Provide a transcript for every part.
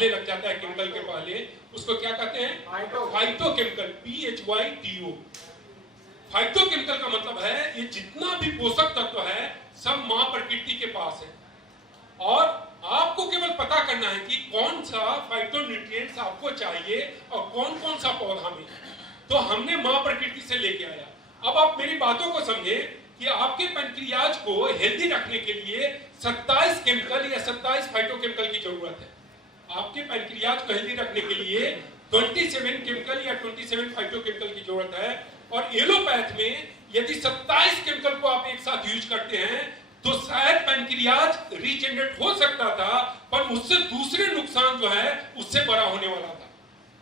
पहले लग जाता है केमिकल के पहले, उसको क्या कहते हैं? Phytochemical, PHYTO। फाइटोकेमिकल का मतलब है ये जितना भी पोषक तत्व है सब मां प्रकृति के पास है, और आपको केवल पता करना है कि कौन सा फाइटोन्यूट्रिएंट्स आपको चाहिए और कौन कौन सा पौधा में। तो हमने मां प्रकृति से लेके आया। अब आप मेरी बातों को समझे कि आपके पैंक्रियाज को हेल्दी रखने के लिए 27 केमिकल या 27 फाइटोकेमिकल की जरूरत है। आपके पैंक्रियाज को हेल्दी रखने के लिए 27 केमिकल या 27 फाइटोकेमिकल की जरूरत है। और एलोपैथ में यदि 27 केमिकल को आप एक साथ यूज करते हैं तो शायद पैंक्रियाज रीजनरेट हो सकता था, पर उससे दूसरे नुकसान जो है उससे बड़ा होने वाला था।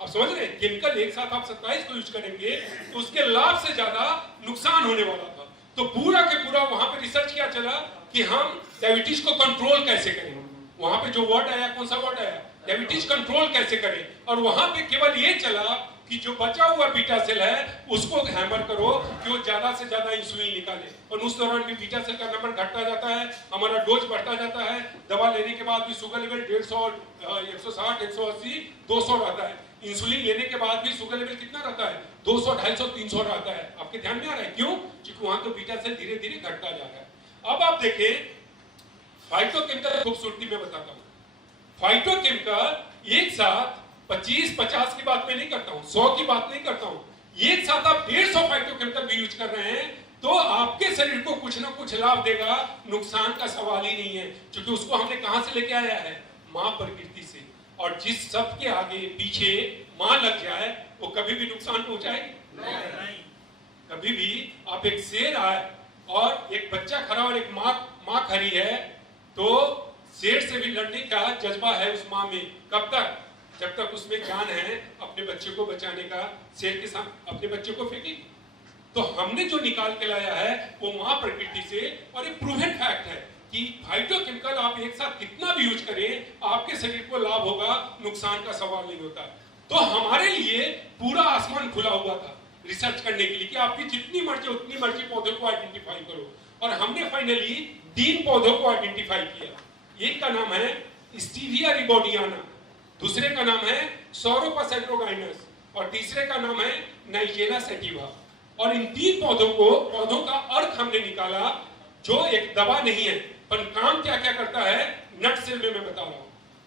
आप समझ रहे हैं? केमिकल एक साथ आप 27 को यूज करेंगे तो उसके लाभ से ज्यादा नुकसान होने वाला था। तो पूरा के पूरा वहां पे रिसर्च क्या चला कि हम डायबिटीज को कंट्रोल कैसे करें। वहां पे जो वर्ड आया, कौन सा वर्ड आया? डायबिटीज कंट्रोल कैसे करें। और वहां पे केवल ये चला कि जो बचा हुआ बीटा सेल है उसको हैमर करो कि वो ज्यादा से ज्यादा इंसुलिन निकाले, और उस दौरान भी बीटा सेल का नंबर घटता जाता है, हमारा डोज बढ़ता जाता है। दवा लेने के बाद भी शुगर लेवल 150, 160, 180, 200 रहता है। इंसुलिन लेने के बाद भी शुगर लेवल कितना रहता है? 200, 250, 300 रहता है। आपके ध्यान में आ रहा है? क्यों? क्योंकि वहां तो बीटा सेल धीरे धीरे घटता जा रहा है। अब आप देखें फाइटोकेमिकल खूबसूरती में बताता हूं। फाइटोकेमिकल एक साथ 25, 50 की बात मैं नहीं करता हूं, 100 की बात नहीं करता हूं, एक साथ आप 150 फाइटोकेमिकल भी यूज कर रहे हैं तो आपके शरीर को कुछ ना कुछ लाभ देगा, नुकसान का सवाल ही नहीं है। क्योंकि उसको हमने कहां से लेके आया है? मां प्रकृति से। और जिस शब्द के आगे पीछे मां लग जाए वो कभी भी नुकसान पहुंचाएगी नहीं। कभी भी आप एक शेर आए और एक बच्चा खड़ा और एक मां खड़ी है तो शेर से भी लड़ने का जज्बा है उस मां में। कब तक? जब तक उसमें जान है अपने बच्चे को बचाने का। शेर के साथ अपने बच्चे को फेंकेगी। तो हमने जो निकाल के लाया है वो मां प्रकृति से, और एक प्रूवन फैक्ट है कि फाइटोकेमिकल आप एक साथ कितना भी यूज करें आपके शरीर को लाभ होगा, नुकसान का सवाल नहीं होता। तो हमारे लिए पूरा आसमान खुला हुआ था रिसर्च करने के लिए कि आपकी जितनी मर्जी उतनी मर्जी पौधों को आइडेंटिफाई करो। और हमने फाइनली 3 पौधों को आइडेंटिफाई किया। एक का नाम है स्टीविया रिबोडियाना, दूसरे का नाम है सौरोपस एंड्रोगाइनस, और तीसरे का नाम है नाइजेला सैटिवा। और इन 3 पौधों का अर्थ हमने निकाला, जो एक दवा नहीं है पर काम क्या क्या करता है नट सेल में मैं बता रहा हूं।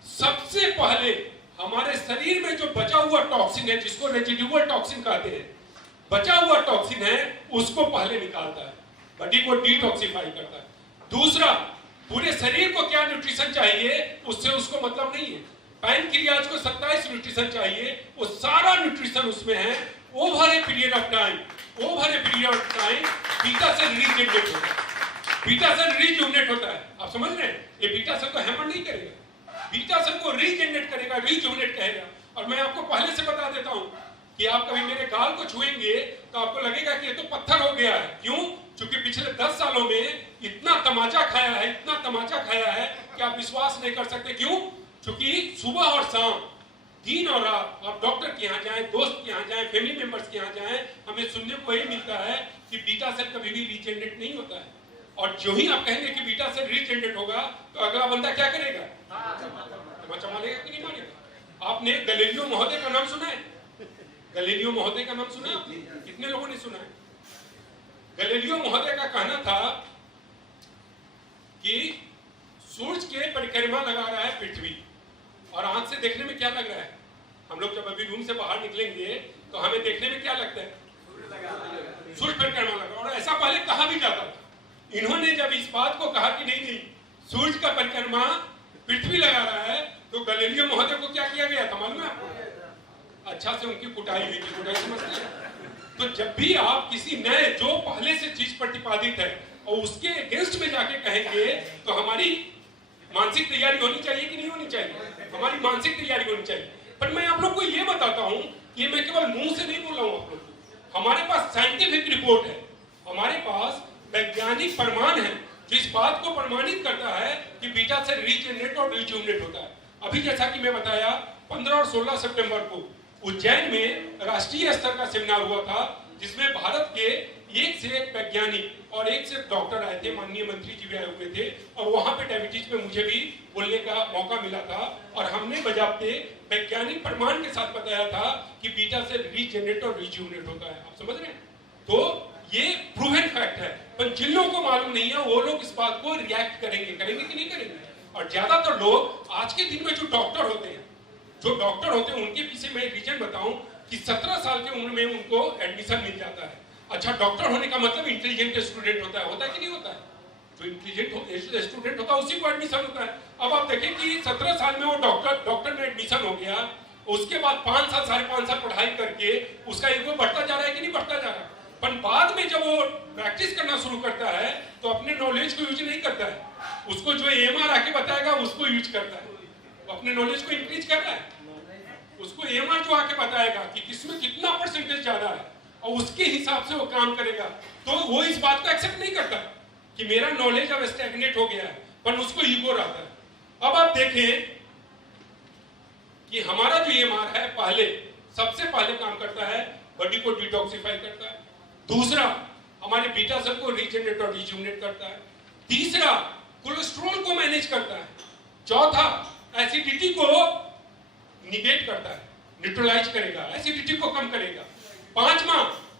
सबसे पहले हमारे शरीर में जो बचा हुआ टॉक्सिन है, जिसको रेजिडुअल टॉक्सिन कहते हैं, बचा हुआ टॉक्सिन है उसको पहले निकालता है, बॉडी को डिटॉक्सिफाई करता है। दूसरा, पूरे शरीर को क्या न्यूट्रिशन चाहिए उससे उसको मतलब नहीं है। पैनक्रियाज को 27 न्यूट्रिशन चाहिए, वो सारा न्यूट्रिशन उसमें है। Over a period of time beta cell regenerate होता है। बीटा सेल रीजनरेट होता है। आप समझ रहे हैं? ये बीटा सेल को हैमर नहीं करेगा, बीटा सेल को रीजनरेट करेगा, रीजनरेट कहेगा। और मैं आपको पहले से बता देता हूं कि आप कभी मेरे गाल को छुएंगे तो आपको लगेगा कि ये तो पत्थर हो गया है। क्यों? क्योंकि पिछले 10 सालों में इतना तमाचा खाया है, इतना तमाचा खाया है कि आप विश्वास नहीं कर सकते। क्यों? क्योंकि सुबह और शाम, दिन और रात आप डॉक्टर के यहाँ जाएं, दोस्त के यहाँ जाएं, फैमिली मेंबर्स के यहाँ जाएं, हमें सुनने को यही मिलता है कि बीटा सेल कभी भी रीजनरेट नहीं होता है। और जो ही आप कहेंगे कि बीटा सेल रीजनरेट होगा तो अगला बंदा क्या करेगा? तमाचा मारेगा कि नहीं मारेगा? आपने गैलीलियो महोदय का नाम सुना है? गैलीलियो महोदय का नाम सुना है आपने? कितने लोगों ने सुना है? गैलीलियो महोदय का कहना था कि सूरज के परिक्रमा लगा रहा है पृथ्वी, और आंख से देखने में क्या लग रहा है? हम लोग जब अभी रूम से बाहर निकलेंगे तो हमें देखने में क्या लगता है? सूरज परिक्रमा लगा। और ऐसा पहले कहा भी जाता था। इन्होंने जब इस बात को कहा कि नहीं, सूरज का परिक्रमा पृथ्वी लगा रहा है, तो गैलीलियो महोदय को क्या किया गया था मालूम है आपको? अच्छा से उनकी कुटाई हुई थी। कुटाई समझते हैं? तो जब भी आप किसी नए जो पहले से चीज प्रतिपादित है और उसके अगेंस्ट में जाके कहेंगे तो हमारी मानसिक तैयारी होनी चाहिए कि नहीं होनी चाहिए? हमारी मानसिक तैयारी होनी चाहिए। पर मैं आप लोग को ये बताता हूं, ये मैं केवल मुंह से नहीं बोल रहा हूं आप लोग को। हमारे पास साइंटिफिक रिपोर्ट है, हमारे पास वैज्ञानिक प्रमाण है जो इस बात को प्रमाणित करता है कि बीटा सेल रीजनरेट और रिजुवनेट होता है। अभी जैसा कि मैं बताया 15 और 16 सितंबर को उज्जैन में राष्ट्रीय स्तर का सेमिनार हुआ था, जिसमें भारत के एक से एक वैज्ञानिक और एक से एक डॉक्टर आए थे, माननीय मंत्री जी भी आए हुए थे, और वहां पे डायबिटीज में मुझे भी बोलने का मौका मिला था, और हमने बजाते वैज्ञानिक प्रमाण के साथ बताया था कि बीटा सेल रीजनरेट और रिज्यूनेट होता है। आप समझ रहे हैं? तो ये प्रूवन फैक्ट है, पर जिन लोगों को मालूम नहीं है वो लोग इस बात को रिएक्ट करेंगे कि नहीं करेंगे। और ज्यादातर लोग आज के दिन में जो डॉक्टर होते हैं उनके पीछे मैं रीजन बताऊं कि 17 साल की उम्र में उनको एडमिशन मिल जाता है। अच्छा, डॉक्टर होने का मतलब इंटेलिजेंट स्टूडेंट होता है कि नहीं होता है? जो इंटेलिजेंट स्टूडेंट होता है उसी को एडमिशन होता है। अब आप देखें कि 17 साल में वो डॉक्टर में एडमिशन हो गया, उसके बाद 5 साल 5.5 साल पढ़ाई करके उसका ईगो बढ़ता जा रहा है कि नहीं बढ़ता जा रहा? पर बाद में जब वो प्रैक्टिस करना शुरू करता है तो अपने नॉलेज को यूज नहीं करता है, उसको जो एएमआर आके बताएगा उसको यूज करता है। वो अपने नॉलेज को इंक्रीज कर रहा है, उसको एएमआर जो आके बताएगा कि किसमें कितना परसेंटेज ज्यादा है और उसके हिसाब से वो काम करेगा। तो वो इस बात को एक्सेप्ट नहीं करता कि मेरा नॉलेज अब स्टैग्नेट हो गया है, पर उसको ईगो रहता है। अब आप देखें कि हमारा जो एएमआर है सबसे पहले काम करता है बॉडी को डिटॉक्सिफाई करता है, दूसरा हमारे बीटा सेल को रीजनरेट और रिज्यूनेट करता है, तीसरा कोलेस्ट्रॉल को मैनेज करता है, चौथा एसिडिटी को निगेट करता है, न्यूट्रलाइज करेगा, एसिडिटी को कम करेगा, पांचवा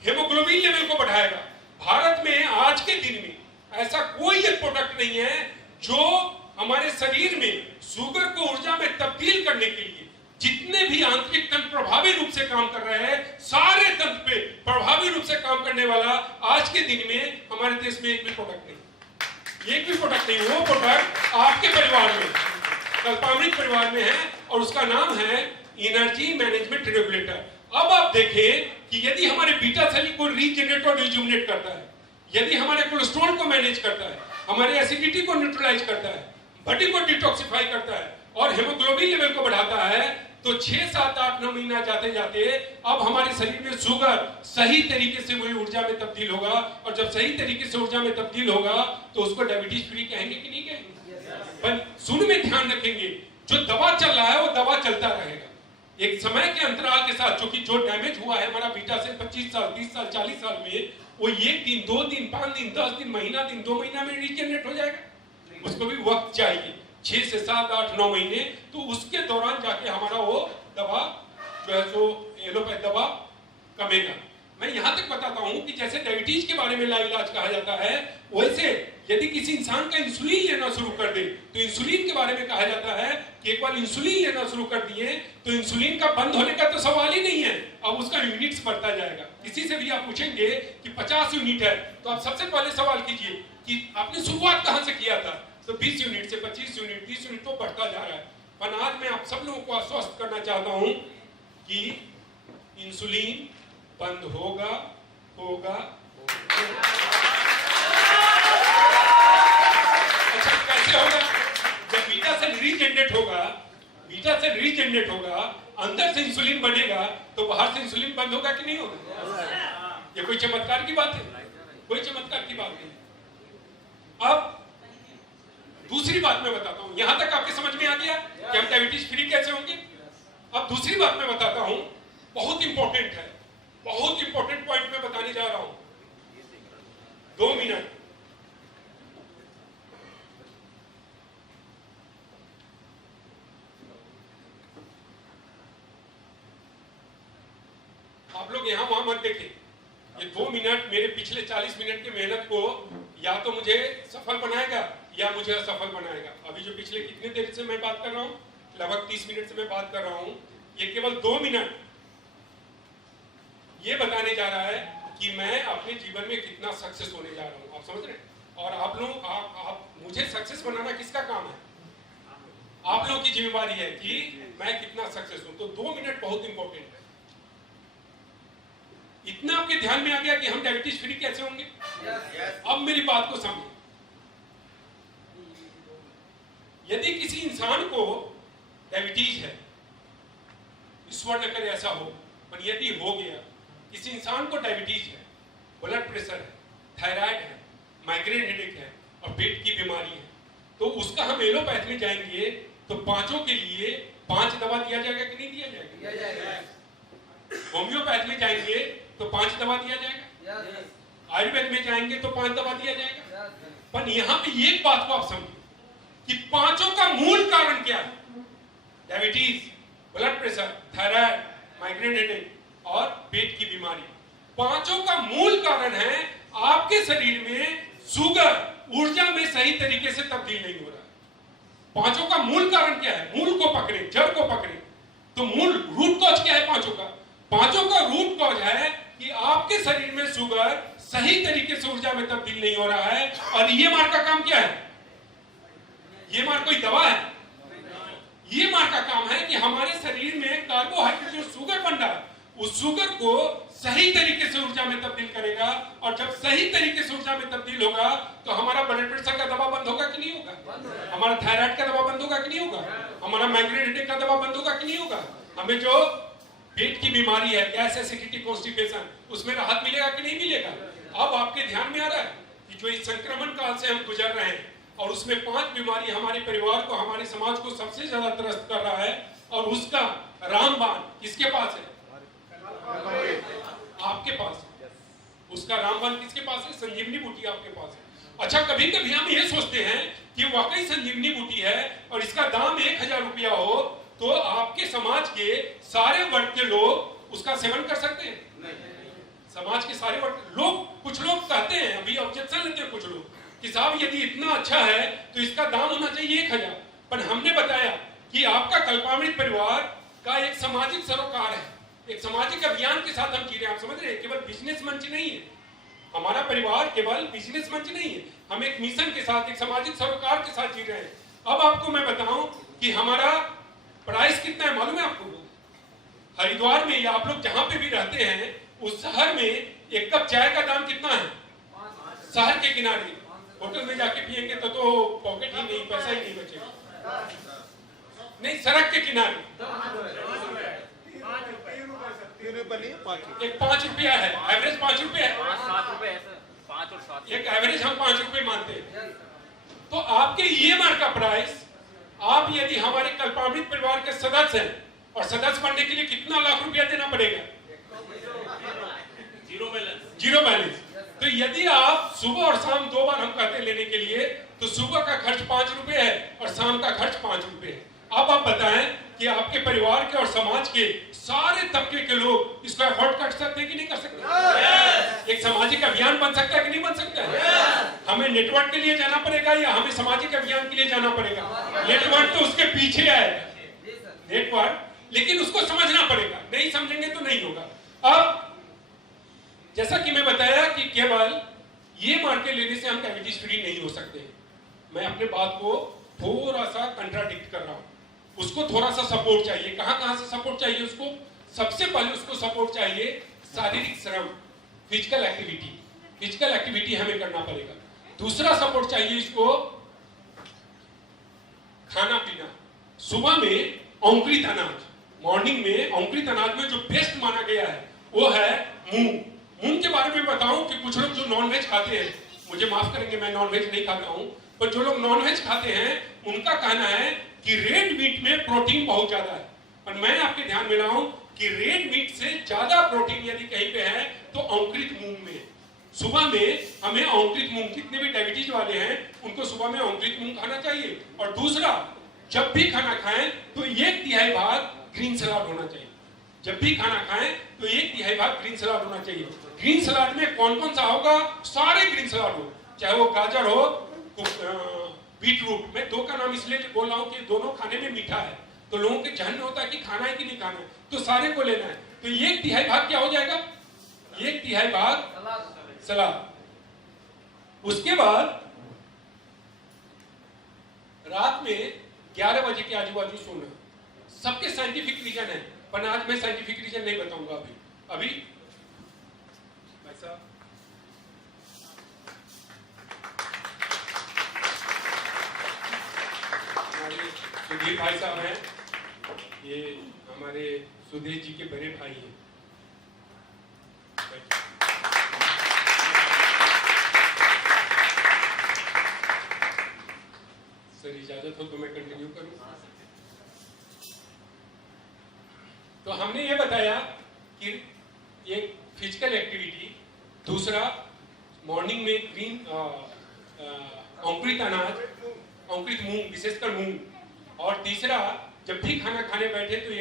हेमोग्लोबिन लेवल को बढ़ाएगा। भारत में आज के दिन में ऐसा कोई एक प्रोडक्ट नहीं है जो हमारे शरीर में शुगर को ऊर्जा में तब्दील करने के लिए जितने भी आंतरिक तंत्र प्रभावी रूप से काम कर रहे हैं, सारे तंत्र पे प्रभावी रूप से काम करने वाला आज के दिन में हमारे देश में एक भी प्रोडक्ट नहीं। वो प्रोडक्ट आपके परिवार में, कल्पामृत परिवार में है, और उसका नाम है एनर्जी मैनेजमेंट रेगुलेटर। अब आप देखें कि यदि हमारे बीटा सेल को रीजनरेट और रिज्यूमिनेट करता है, यदि हमारे कोलेस्ट्रॉल को मैनेज करता है, हमारे एसिडिटी को न्यूट्रलाइज करता है, बॉडी को डिटॉक्सिफाई करता है और हेमोग्लोबिन लेवल को बढ़ाता है, तो 6, 7, 8, 9 महीना जाते जाते अब हमारे शरीर में शुगर सही तरीके से वही ऊर्जा में तब्दील होगा, और जब सही तरीके से ऊर्जा में तब्दील होगा तो उसको डायबिटीज फ्री कहेंगे कि नहीं कहेंगे? पर सुन में ध्यान रखेंगे, जो दवा चल रहा है वो दवा चलता रहेगा एक समय के अंतराल के साथ, क्योंकि जो डैमेज हुआ है हमारा बीटा से 25 साल 30 साल 40 साल में, वो 1 दिन 2 दिन 5 दिन 10 दिन महीना दिन 2 महीना में रीजनरेट हो जाएगा। उसको भी वक्त चाहिए 6 से 7 8 9 महीने, तो उसके दौरान जाके हमारा वो दवा जो है सो एलोपैथ दवा कमेगा। मैं यहाँ तक बताता हूँ कि जैसे डायबिटीज के बारे में लाइलाज कहा जाता है, वैसे यदि किसी इंसान का इंसुलिन लेना शुरू कर दे तो इंसुलिन के बारे में कहा जाता है कि एक बार इंसुलिन लेना शुरू कर दिए तो इंसुलिन का बंद होने का तो सवाल ही नहीं है, अब उसका यूनिट्स बढ़ता जाएगा। किसी से भी आप पूछेंगे कि 50 यूनिट है तो आप सबसे पहले सवाल कीजिए कि आपने शुरुआत कहां से किया था, तो 20 यूनिट से 25 यूनिट 30 यूनिट तो बढ़ता जा रहा है। पर आज मैं आप सब लोगों को आश्वस्त करना चाहता हूं कि इंसुलिन बंद होगा। अच्छा, कैसे होगा? जब बीटा सेल रीजनरेट होगा, अंदर से इंसुलिन बनेगा तो बाहर से इंसुलिन बंद होगा कि नहीं होगा? ये कोई चमत्कार की बात है? कोई चमत्कार की बात नहीं। अब दूसरी बात मैं बताता हूं, यहां तक आपके समझ में आ गया कि हम डायबिटीज फ्री कैसे होंगे? अब दूसरी बात मैं बताता हूं, बहुत इंपॉर्टेंट है, बहुत इंपॉर्टेंट पॉइंट मैं बताने जा रहा हूं। 2 मिनट। आप लोग यहां वहां मत देखें, ये 2 मिनट मेरे पिछले 40 मिनट की मेहनत को या तो मुझे सफल बनाएगा या मुझे असफल बनाएगा। अभी जो पिछले कितनी देर से मैं बात कर रहा हूं, लगभग 30 मिनट से मैं बात कर रहा हूं, ये केवल 2 मिनट ये बताने जा रहा है कि मैं अपने जीवन में कितना सक्सेस होने जा रहा हूं। आप समझ रहे हैं? और आप लोग आप मुझे सक्सेस बनाना किसका काम है? आप लोगों की जिम्मेवारी है कि मैं कितना सक्सेस हूं। तो 2 मिनट बहुत इंपॉर्टेंट है। इतना आपके ध्यान में आ गया कि हम डायबिटीज फ्री कैसे होंगे? अब मेरी बात को समझिए। यदि किसी इंसान को डायबिटीज है, ईश्वर न करे ऐसा हो, पर यदि हो गया, किसी इंसान को डायबिटीज है, ब्लड प्रेशर है, थायराइड है, माइग्रेन हेडेक है और पेट की बीमारी है, तो उसका हम एलोपैथ में जाएंगे तो पांचों के लिए 5 दवा दिया जाएगा कि नहीं दिया जाएगा? होम्योपैथ में जाएंगे तो 5 दवा दिया जाएगा। आयुर्वेद में जाएंगे तो 5 दबा दिया जाएगा। पर यहां पे एक बात को आप समझो कि पांचों का मूल कारण क्या है? Diabetes, blood pressure, thyroid, migraine headache और पेट की बीमारी। पांचों का मूल कारण है आपके शरीर में शुगर ऊर्जा में सही तरीके से तब्दील नहीं हो रहा है। पांचों का मूल कारण क्या है? मूल को पकड़े, जड़ को पकड़े तो मूल रूट कॉज क्या है पांचों का? पांचों का रूट कॉज है कि आपके शरीर में शुगर सही तरीके से ऊर्जा में तब्दील नहीं हो रहा है। और ईएमआर का काम क्या है? ईएमआर कोई दवा है? ईएमआर का काम है कि हमारे शरीर में कार्बोहाइड्रेट जो शुगर बन रहा है उस शुगर को सही तरीके से ऊर्जा में तब्दील करेगा। और जब सही तरीके से ऊर्जा में तब्दील होगा तो हमारा ब्लड प्रेशर का दवा बंद होगा कि नहीं होगा? हमारा थायराइड का दवा बंद होगा कि नहीं होगा? हमारा माइग्रेन हेडेक का दवा बंद होगा कि नहीं होगा? हमें जो पेट की बीमारी है, गैस, एसिडिटी, कॉन्स्टिपेशन, उसमें राहत मिलेगा कि नहीं मिलेगा? अब आपके ध्यान में आ रहा है कि जो इस संक्रमण काल से हम गुजर रहे हैं और उसमें 5 बीमारी हमारे परिवार को, हमारे समाज को सबसे ज्यादा त्रस्त कर रहा है और उसका रामबाण किसके पास है? आपके पास। उसका रामबाण किसके पास है? संजीवनी बूटी आपके पास है। अच्छा, कभी कभी हम ये सोचते हैं कि वाकई संजीवनी बूटी है और इसका दाम 1000 रुपया हो तो आपके समाज के सारे वर्ग के लोग उसका सेवन कर सकते हैं? समाज के सारे वर्ग लोग, कुछ लोग कहते हैं, अभी ऑब्जेक्शन लेते हैं कुछ लोग कि साहब यदि इतना अच्छा है तो इसका दाम होना चाहिए 1000। पर हमने बताया कि आपका कल्पामृत परिवार का एक सामाजिक सरोकार है, एक सामाजिक अभियान के साथ हम जी रहे हैं। आप समझ रहे हैं? केवल बिजनेस मंच नहीं है हमारा परिवार, केवल बिजनेस मंच नहीं है। हम एक मिशन के साथ, एक सामाजिक सरोकार के साथ जी रहे हैं। अब आपको मैं बताऊं कि हमारा प्राइस कितना है मालूम है आपको? हरिद्वार में या आप लोग जहां पे भी रहते हैं उस शहर में एक कप चाय का दाम कितना है? शहर के किनारे होटल में जाके पिएंगे तो पॉकेट ही नहीं, पैसा ही नहीं बचेगा। नहीं, सड़क के किनारे एक 5 रुपया है, एवरेज 5 रुपया है, 7 रुपए है सर, 5 और 7 एक एवरेज हम 5 रुपए मानते हैं। तो आपके ईएमआर का प्राइस, आप यदि हमारे कल्पामृत परिवार के सदस्य हैं और सदस्य बनने के लिए कितना लाख रुपया देना पड़ेगा? Zero balance. तो यदि आप सुबह और शाम 2 बार हम कहते हैं लेने के लिए तो सुबह का खर्च 5 रुपए है और शाम का खर्च 5 रुपए है। अब आप बताएं कि आपके परिवार के और समाज के सारे तबके के लोग इसको अफोर्ड कर सकते हैं कि नहीं कर सकते? एक सामाजिक अभियान बन सकता है कि नहीं बन सकता है? हमें नेटवर्क के लिए जाना पड़ेगा या हमें सामाजिक अभियान के लिए जाना पड़ेगा? नेटवर्क तो उसके पीछे आएगा, नेटवर्क, लेकिन उसको समझना पड़ेगा। नहीं समझेंगे तो नहीं होगा। अब जैसा कि मैं बताया कि केवल ये मार के लेने से हम डायबिटीज फ्री नहीं हो सकते। मैं अपने बात को थोड़ा सा कंट्राडिक्ट कर रहा हूं। उसको थोड़ा सा सपोर्ट चाहिए। कहां से सपोर्ट चाहिए उसको? सबसे पहले उसको सपोर्ट चाहिए शारीरिक श्रम, फिजिकल एक्टिविटी। फिजिकल एक्टिविटी हमें करना पड़ेगा। दूसरा सपोर्ट चाहिए इसको खाना पीना। सुबह में अंकुरित अनाज, मॉर्निंग में अंकुरित अनाज में जो बेस्ट माना गया है वो है मूंग। मूंग के बारे में बताऊं कि कुछ लोग जो नॉनवेज खाते हैं, मुझे माफ करेंगे मैं नॉनवेज नहीं खाता हूं, पर जो लोग नॉनवेज खाते हैं उनका कहना है कि रेड मीट में प्रोटीन बहुत ज्यादा है। पर मैं आपके ध्यान में लाऊं कि रेड मीट से ज्यादा प्रोटीन यदि कहीं पे है तो अंकुरित मूंग में। सुबह में हमें अंकुरित मूंग, जितने भी डायबिटीज वाले हैं उनको सुबह में अंकुरित मूंग खाना चाहिए। और दूसरा, जब भी खाना खाएं तो 1/3 भाग ग्रीन सलाद होना चाहिए। जब भी खाना खाएं तो 1/3 भाग ग्रीन सलाद होना चाहिए। ग्रीन सलाद में कौन कौन सा होगा? सारे ग्रीन सलाद हो, चाहे वो गाजर हो, बीटरूट। मैं 2 का नाम इसलिए बोल रहा हूं कि दोनों खाने में मीठा है तो लोगों के जहन में होता है कि खाना है कि नहीं खाना है, तो सारे को लेना है। तो 1/3 भाग क्या हो जाएगा? 1/3 भाग सलाद। उसके बाद रात में 11 बजे के आजू बाजू सोना। सबके साइंटिफिक रीजन है, पर आज मैं साइंटिफिक रीजन नहीं बताऊंगा। अभी भाई साहब, सुधीर भाई साहब हैं, ये हमारे सुधीर जी के बड़े भाई हैं। सर इजाजत हो तो मैं कंटिन्यू करूं? तो हमने ये बताया कि एक फिजिकल एक्टिविटी, दूसरा मॉर्निंग में ग्रीन अंकुरित अनाज, अंकुरित मूंग, विशेषकर मूंग, और तीसरा जब भी खाना खाने बैठे तो